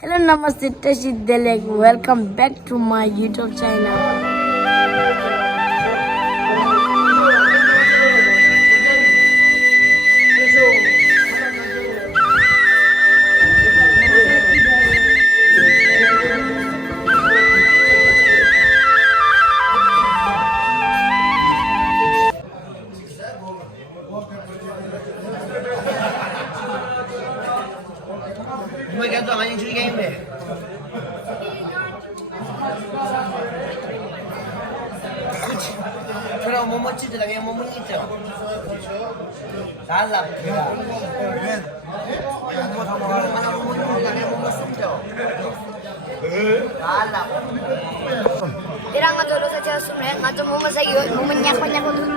Hello, Namaste, Tashid Delek. Welcome back to my YouTube channel. Mày cái toàn anh chơi game này. 그럼 뭐 멋지더라 뭐 멋있죠. 달라. 얼마나 뭐 멋지더라 뭐 멋있죠. 달라. Irang nga dulo sa Chelsea mo nga mo masayo mo manyak ko dun.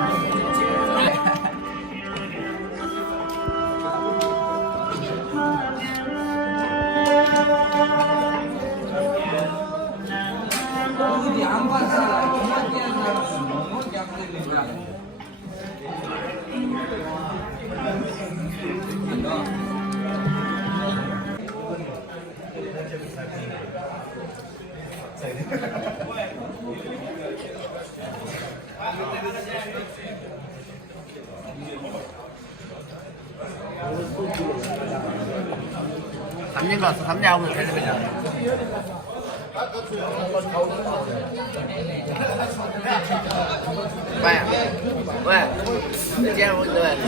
삼년 갔어. 3년 하고 왜? 이제 왜?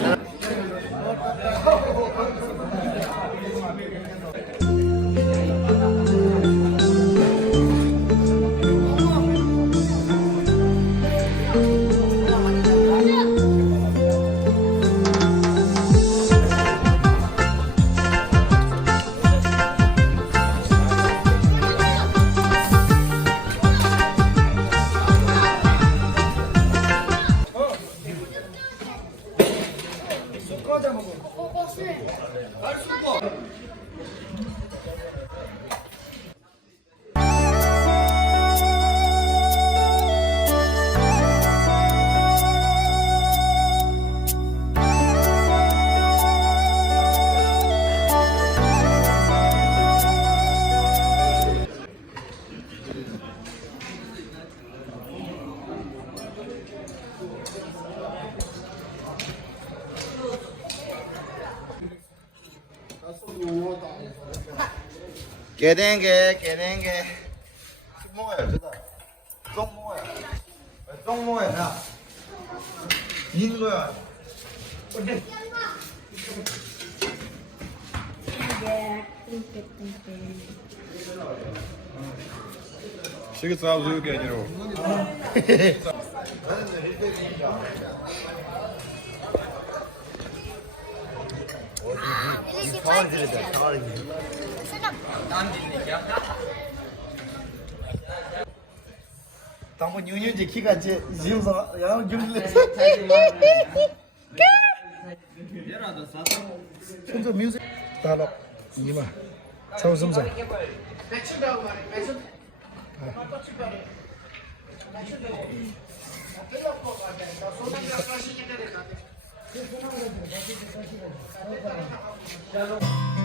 깨댕게 쑥 먹어요 저다 쏙 먹어요 쏙 먹어요 야 인 거야 Şirket sağlığı yok yani o. 당분 유유지 키가 제 지금서 야 유유지 손자 뮤직 달라 이마 차우 섬자 아.